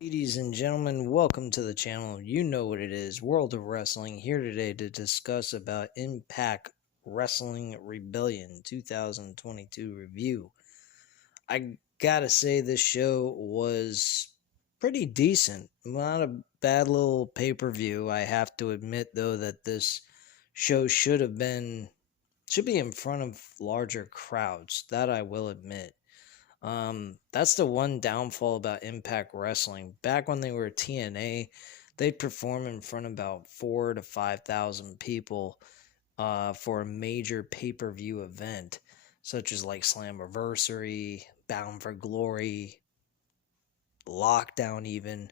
Ladies and gentlemen, welcome to the channel. You know what it is, World of Wrestling, here today to discuss about Impact Wrestling Rebellion 2022 review. I gotta say this show was pretty decent. Not a bad little pay-per-view. I have to admit though that this show should be in front of larger crowds. That I will admit. That's the one downfall about Impact Wrestling. Back when they were TNA, they'd perform in front of about 4 to 5,000 people for a major pay-per-view event, such as like Slammiversary, Bound for Glory, Lockdown even.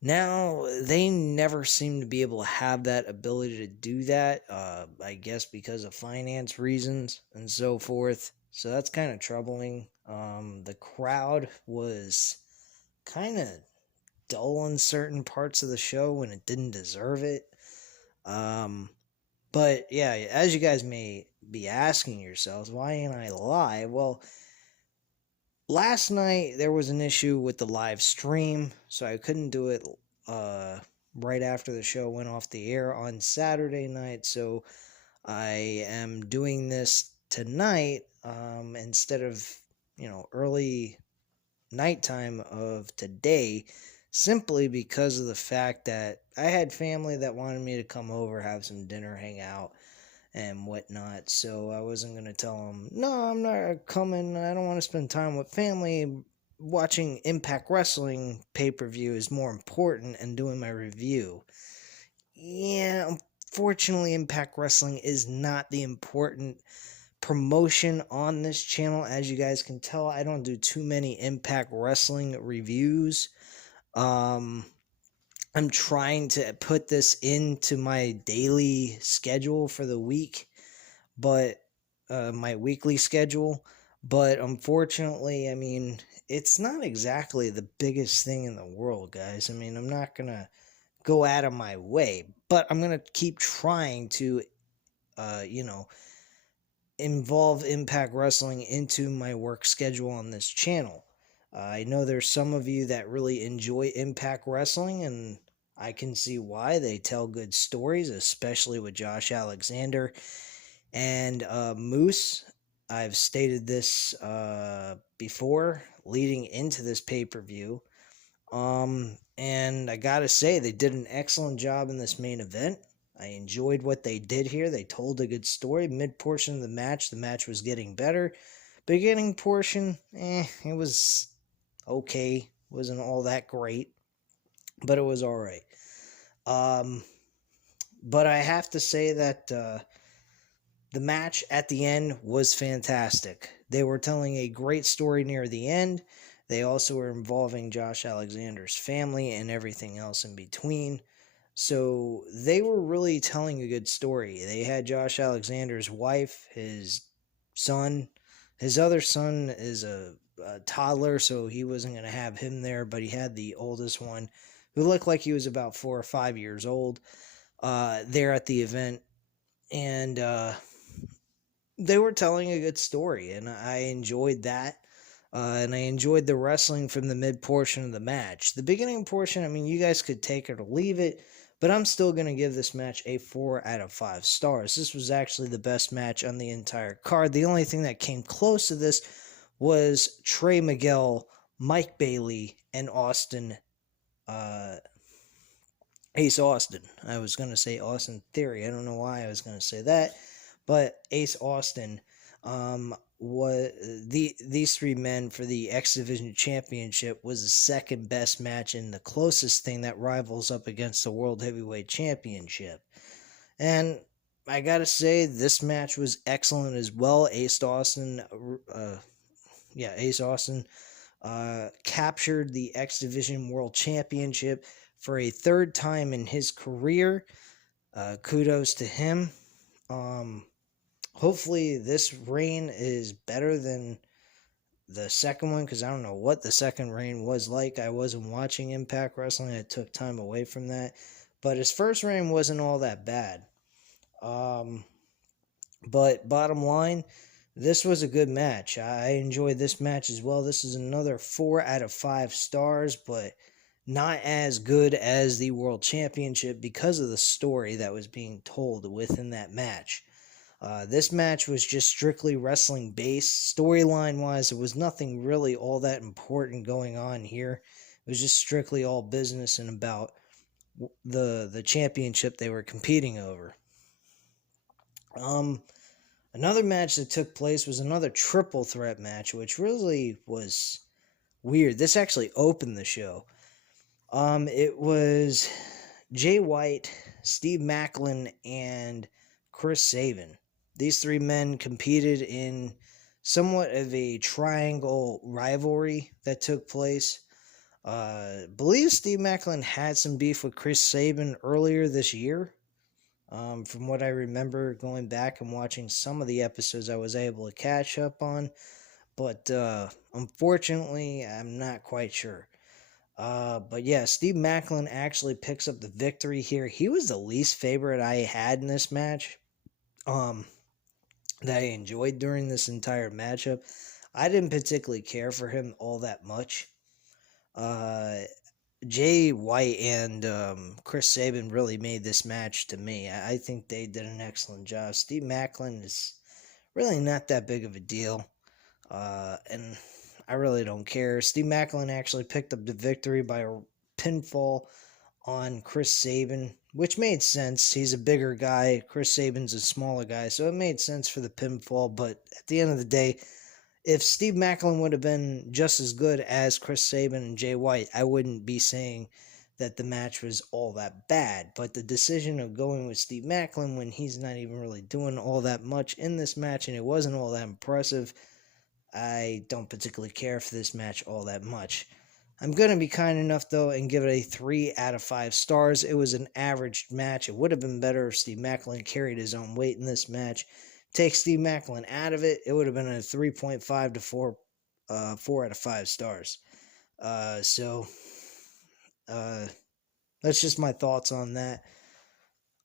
Now, they never seem to be able to have that ability to do that, I guess because of finance reasons and so forth. So that's kind of troubling. The crowd was kind of dull in certain parts of the show when it didn't deserve it. But yeah, as you guys may be asking yourselves, why ain't I live? Well, last night there was an issue with the live stream, so I couldn't do it right after the show went off the air on Saturday night. So I am doing this tonight instead of early nighttime of today, simply because of the fact that I had family that wanted me to come over, have some dinner, hang out, and whatnot. So I wasn't going to tell them, no, I'm not coming. I don't want to spend time with family. Watching Impact Wrestling pay-per-view is more important and doing my review. Yeah, unfortunately, Impact Wrestling is not the important promotion on this channel. As you guys can tell, I don't do too many Impact Wrestling reviews. I'm trying to put this into my daily schedule for the week, but my weekly schedule. But unfortunately, I mean, it's not exactly the biggest thing in the world, guys. I mean, I'm not going to go out of my way, but I'm going to keep trying to, involve Impact Wrestling into my work schedule on this channel. I know there's some of you that really enjoy Impact Wrestling, and I can see why. They tell good stories, especially with Josh Alexander and Moose. I've stated this before leading into this pay-per-view. And I gotta say, they did an excellent job in this main event. I enjoyed what they did here. They told a good story. Mid portion of the match was getting better. Beginning portion, it was okay. Wasn't all that great, but it was all right. But I have to say that the match at the end was fantastic. They were telling a great story near the end. They also were involving Josh Alexander's family and everything else in between. So they were really telling a good story. They had Josh Alexander's wife, his son. His other son is a toddler, so he wasn't going to have him there, but he had the oldest one who looked like he was about 4 or 5 years old there at the event. And they were telling a good story, and I enjoyed that. And I enjoyed the wrestling from the mid portion of the match. The beginning portion, I mean, you guys could take it or leave it, but I'm still going to give this match a 4 out of 5 stars. This was actually the best match on the entire card. The only thing that came close to this was Trey Miguel, Mike Bailey, and Ace Austin. I was going to say Austin Theory. I don't know why I was going to say that, but Ace Austin. These three men for the X Division Championship was the second best match and the closest thing that rivals up against the World Heavyweight Championship. And I gotta say, this match was excellent as well. Ace Austin captured the X Division World Championship for a third time in his career. Kudos to him. Hopefully this reign is better than the second one, because I don't know what the second reign was like. I wasn't watching Impact Wrestling. I took time away from that. But his first reign wasn't all that bad. But bottom line, This was a good match. I enjoyed this match as well. This is another 4 out of 5 stars, but not as good as the World Championship because of the story that was being told within that match. This match was just strictly wrestling based. Storyline wise, there was nothing really all that important going on here. It was just strictly all business and about the championship they were competing over. Another match that took place was another triple threat match, which really was weird. This actually opened the show. It was Jay White, Steve Macklin, and Chris Sabin. These three men competed in somewhat of a triangle rivalry that took place. Believe Steve Macklin had some beef with Chris Sabin earlier this year. From what I remember going back and watching some of the episodes I was able to catch up on. But unfortunately, I'm not quite sure. But yeah, Steve Macklin actually picks up the victory here. He was the least favorite I had in this match. That I enjoyed during this entire matchup. I didn't particularly care for him all that much. Jay White and Chris Sabin really made this match to me. I think they did an excellent job. Steve Macklin is really not that big of a deal. And I really don't care. Steve Macklin actually picked up the victory by a pinfall on Chris Sabin, which made sense. He's a bigger guy. Chris Sabin's a smaller guy, so it made sense for the pinfall. But at the end of the day, if Steve Macklin would have been just as good as Chris Sabin and Jay White, I wouldn't be saying that the match was all that bad. But the decision of going with Steve Macklin when he's not even really doing all that much in this match and it wasn't all that impressive, I don't particularly care for this match all that much. I'm going to be kind enough, though, and give it a 3 out of 5 stars. It was an average match. It would have been better if Steve Macklin carried his own weight in this match. Take Steve Macklin out of it, it would have been a 3.5 to 4 out of 5 stars. So that's just my thoughts on that.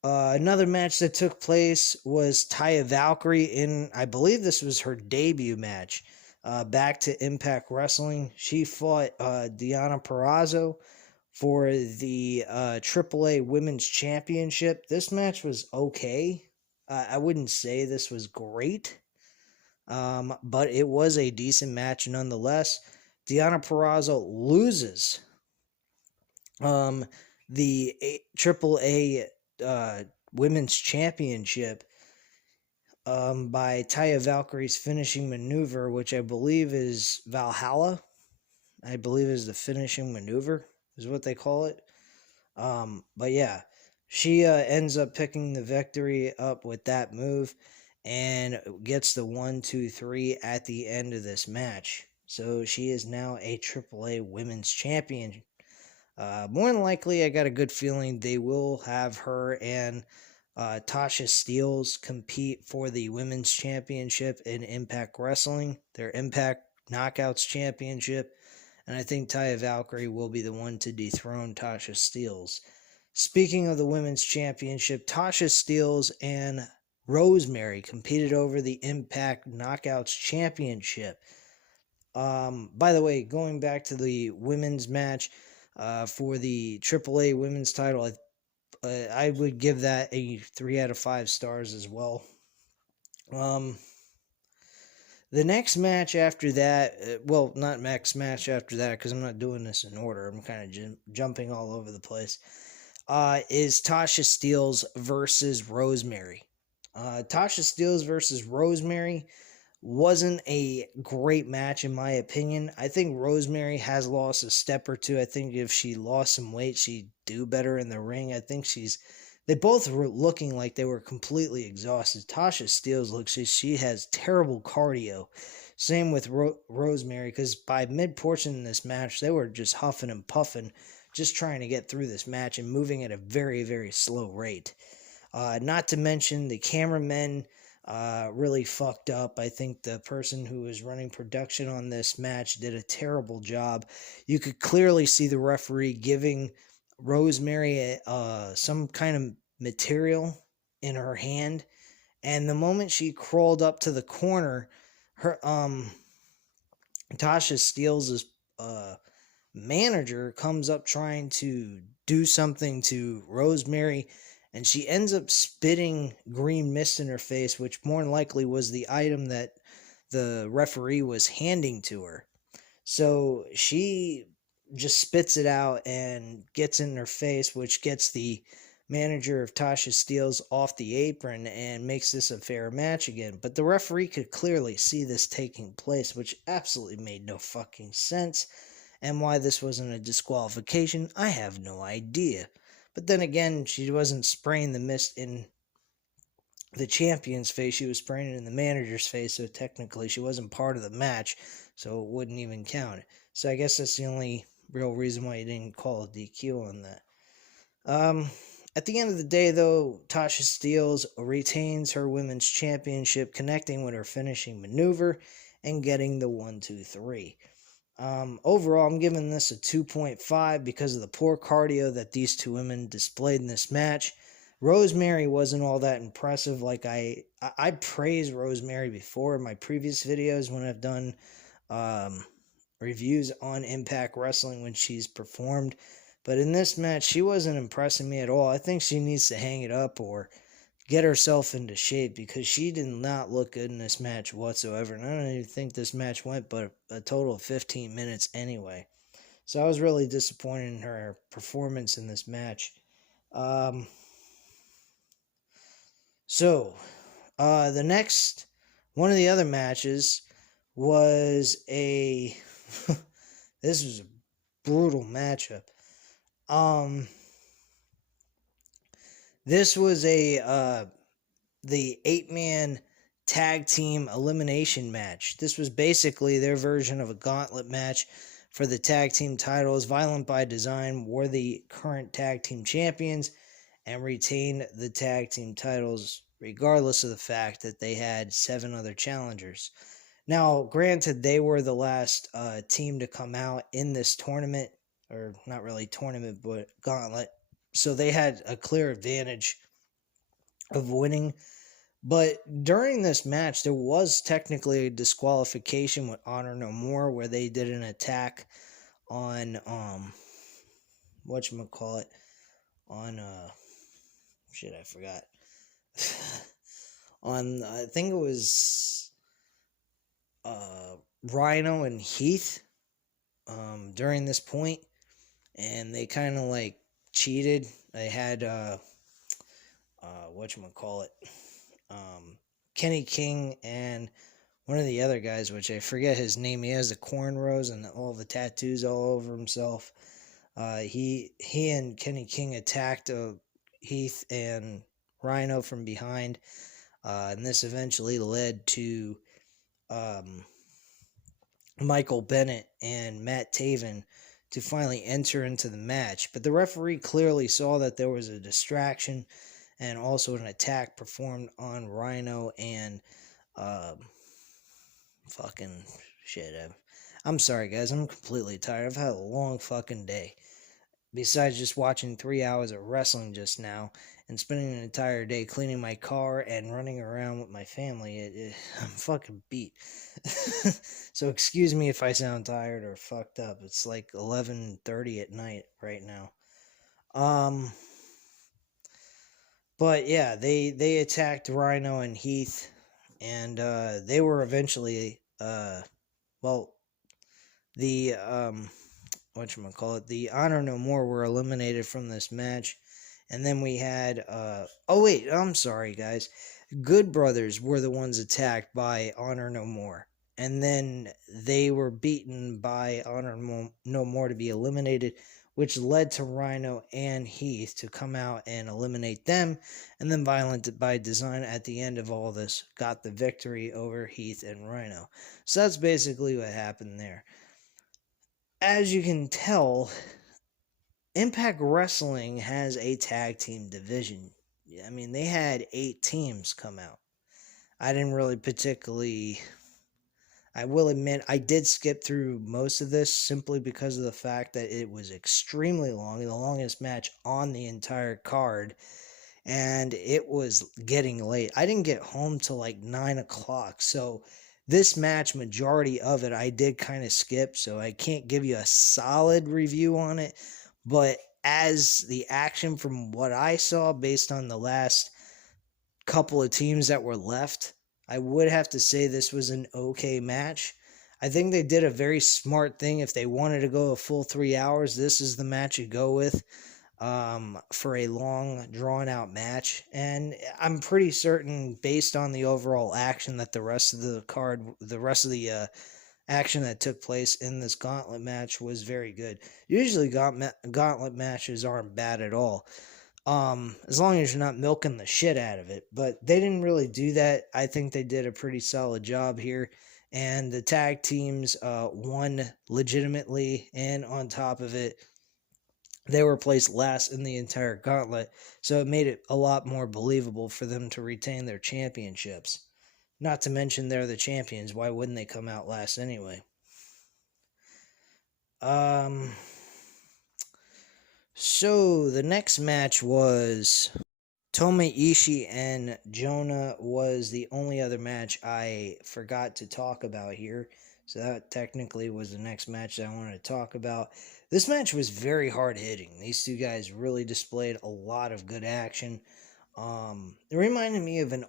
Another match that took place was Taya Valkyrie in, I believe this was her debut match. Back to Impact Wrestling. She fought Deonna Purrazzo for the AAA Women's Championship. This match was okay. I wouldn't say this was great, but it was a decent match nonetheless. Deonna Purrazzo loses the AAA Women's Championship by Taya Valkyrie's finishing maneuver, which I believe is Valhalla. I believe is the finishing maneuver, is what they call it. But yeah, she ends up picking the victory up with that move and gets the 1, 2, 3 at the end of this match. So she is now a AAA Women's Champion. More than likely, I got a good feeling they will have her and Tasha Steelz compete for the Women's Championship in Impact Wrestling, their Impact Knockouts Championship, and I think Taya Valkyrie will be the one to dethrone Tasha Steelz. Speaking of the Women's Championship, Tasha Steelz and Rosemary competed over the Impact Knockouts Championship. By the way, going back to the women's match for the AAA Women's title, I would give that a 3 out of 5 stars as well. The next match after that, well, not next match after that, because I'm not doing this in order. I'm kind of jumping all over the place. Is Tasha Steelz versus Rosemary. Tasha Steelz versus Rosemary wasn't a great match in my opinion. I think Rosemary has lost a step or two. I think if she lost some weight, she'd do better in the ring. I think they both were looking like they were completely exhausted. Tasha Steelz looks like she has terrible cardio. Same with Rosemary, because by mid-portion in this match, they were just huffing and puffing, just trying to get through this match and moving at a very, very slow rate. Not to mention the cameramen really fucked up. I think the person who was running production on this match did a terrible job. You could clearly see the referee giving Rosemary some kind of material in her hand, and the moment she crawled up to the corner, her Tasha Steel's manager comes up trying to do something to Rosemary, and she ends up spitting green mist in her face, which more than likely was the item that the referee was handing to her. So she just spits it out and gets in her face, which gets the manager of Tasha Steel's off the apron and makes this a fair match again. But the referee could clearly see this taking place, which absolutely made no fucking sense. And why this wasn't a disqualification, I have no idea. But then again, she wasn't spraying the mist in the champion's face, she was spraying it in the manager's face, so technically she wasn't part of the match, so it wouldn't even count. So I guess that's the only real reason why you didn't call a DQ on that. At the end of the day, though, Tasha Steelz retains her women's championship, connecting with her finishing maneuver and getting the 1-2-3. Overall, I'm giving this a 2.5 because of the poor cardio that these two women displayed in this match. Rosemary wasn't all that impressive. Like I praised Rosemary before in my previous videos when I've done reviews on Impact Wrestling when she's performed. But in this match, she wasn't impressing me at all. I think she needs to hang it up or get herself into shape because she did not look good in this match whatsoever. And I don't even think this match went but a total of 15 minutes anyway. So I was really disappointed in her performance in this match. The next one of the other matches was a this was a brutal matchup. This was the 8-man tag team elimination match. This was basically their version of a gauntlet match for the tag team titles. Violent by Design were the current tag team champions and retained the tag team titles regardless of the fact that they had 7 other challengers. Now, granted, they were the last team to come out in this tournament, or not really tournament, but gauntlet. So they had a clear advantage of winning. But during this match, there was technically a disqualification with Honor No More, where they did an attack on whatchamacallit, on shit, I forgot. On I think it was Rhino and Heath during this point, and they kind of like cheated. They had whatchamacallit, Kenny King and one of the other guys, which I forget his name. He has the cornrows and all the tattoos all over himself. He and Kenny King attacked Heath and Rhino from behind, and this eventually led to Michael Bennett and Matt Taven to finally enter into the match. But the referee clearly saw that there was a distraction and also an attack performed on Rhino and fucking shit. I'm sorry, guys. I'm completely tired. I've had a long fucking day. Besides just watching 3 hours of wrestling just now and spending an entire day cleaning my car and running around with my family, I'm fucking beat. So excuse me if I sound tired or fucked up. It's like 11:30 at night right now. But yeah, they attacked Rhino and Heath, and they were eventually the the Honor No More were eliminated from this match. And then we had oh wait, I'm sorry guys. Good Brothers were the ones attacked by Honor No More. And then they were beaten by Honor No More to be eliminated, which led to Rhino and Heath to come out and eliminate them. And then Violent by Design at the end of all this got the victory over Heath and Rhino. So that's basically what happened there. As you can tell, Impact Wrestling has a tag team division. I mean, they had 8 teams come out. I didn't really particularly... I will admit, I did skip through most of this simply because of the fact that it was extremely long, the longest match on the entire card, and it was getting late. I didn't get home till like 9 o'clock, so This match, majority of it, I did kind of skip, so I can't give you a solid review on it. But as the action from what I saw, based on the last couple of teams that were left, I would have to say this was an okay match. I think they did a very smart thing. If they wanted to go a full 3 hours, this is the match you go with, for a long, drawn out match. And I'm pretty certain, based on the overall action, that the rest of the card, the rest of the action that took place in this gauntlet match was very good. Usually, gauntlet matches aren't bad at all, as long as you're not milking the shit out of it. But they didn't really do that. I think they did a pretty solid job here. And the tag teams won legitimately, and on top of it, they were placed last in the entire gauntlet, so it made it a lot more believable for them to retain their championships. Not to mention they're the champions. Why wouldn't they come out last anyway? So the next match was Tome, Ishii, and Jonah. Was the only other match I forgot to talk about here. So that technically was the next match that I wanted to talk about. This match was very hard hitting. These two guys really displayed a lot of good action. It reminded me of a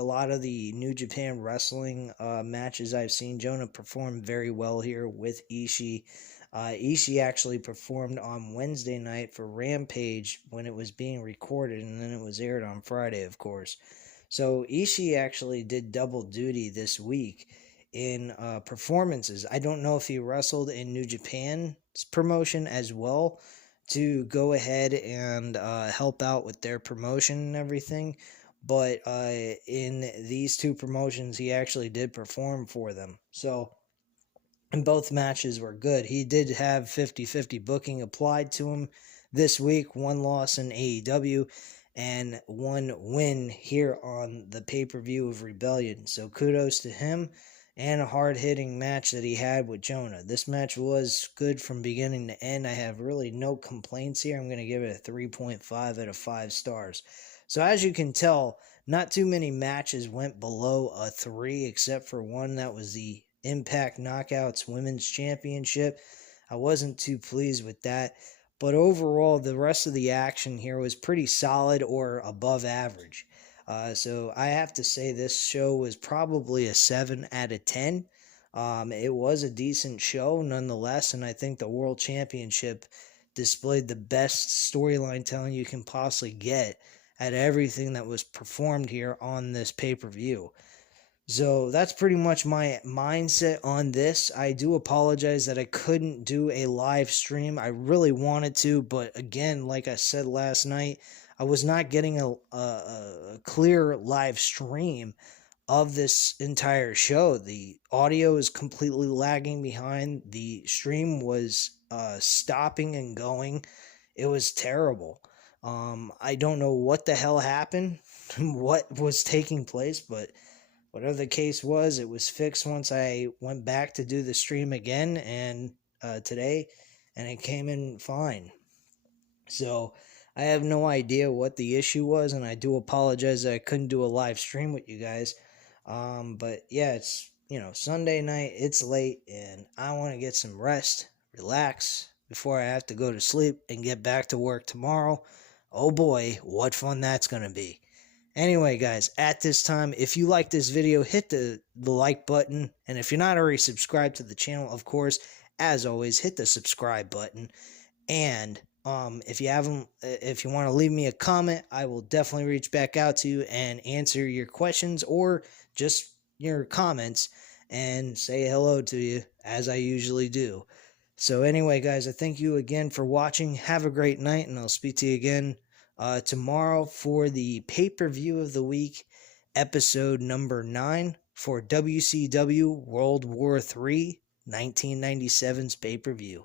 lot of the New Japan Wrestling matches I've seen. Jonah performed very well here with Ishii. Ishii actually performed on Wednesday night for Rampage when it was being recorded, and then it was aired on Friday, of course. So Ishii actually did double duty this week in performances. I don't know if he wrestled in New Japan's promotion as well, to go ahead and help out with their promotion and everything. But in these two promotions, he actually did perform for them. So, and both matches were good. He did have 50-50 booking applied to him this week. One loss in AEW and one win here on the pay-per-view of Rebellion. So kudos to him, and a hard-hitting match that he had with Jonah. This match was good from beginning to end. I have really no complaints here. I'm going to give it a 3.5 out of 5 stars. So as you can tell, not too many matches went below a 3, except for one that was the Impact Knockouts Women's Championship. I wasn't too pleased with that. But overall, the rest of the action here was pretty solid or above average. So I have to say this show was probably a 7 out of 10. It was a decent show nonetheless, and I think the World Championship displayed the best storyline telling you can possibly get at everything that was performed here on this pay-per-view. So that's pretty much my mindset on this. I do apologize that I couldn't do a live stream. I really wanted to, but again, like I said last night, I was not getting a clear live stream of this entire show. The audio is completely lagging behind. The stream was stopping and going. It was terrible. I don't know what the hell happened, what was taking place, but whatever the case was, it was fixed once I went back to do the stream again and today, and it came in fine. So I have no idea what the issue was, and I do apologize that I couldn't do a live stream with you guys. But yeah, it's, Sunday night, it's late, and I want to get some rest, relax, before I have to go to sleep and get back to work tomorrow. Oh boy, what fun that's going to be. Anyway, guys, at this time, if you like this video, hit the like button. And if you're not already subscribed to the channel, of course, as always, hit the subscribe button. And if you want to leave me a comment, I will definitely reach back out to you and answer your questions or just your comments and say hello to you, as I usually do. So anyway, guys, I thank you again for watching. Have a great night, and I'll speak to you again tomorrow for the pay-per-view of the week, episode number 9 for WCW World War III 1997's pay-per-view.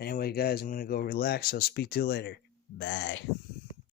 Anyway, guys, I'm going to go relax. I'll speak to you later. Bye.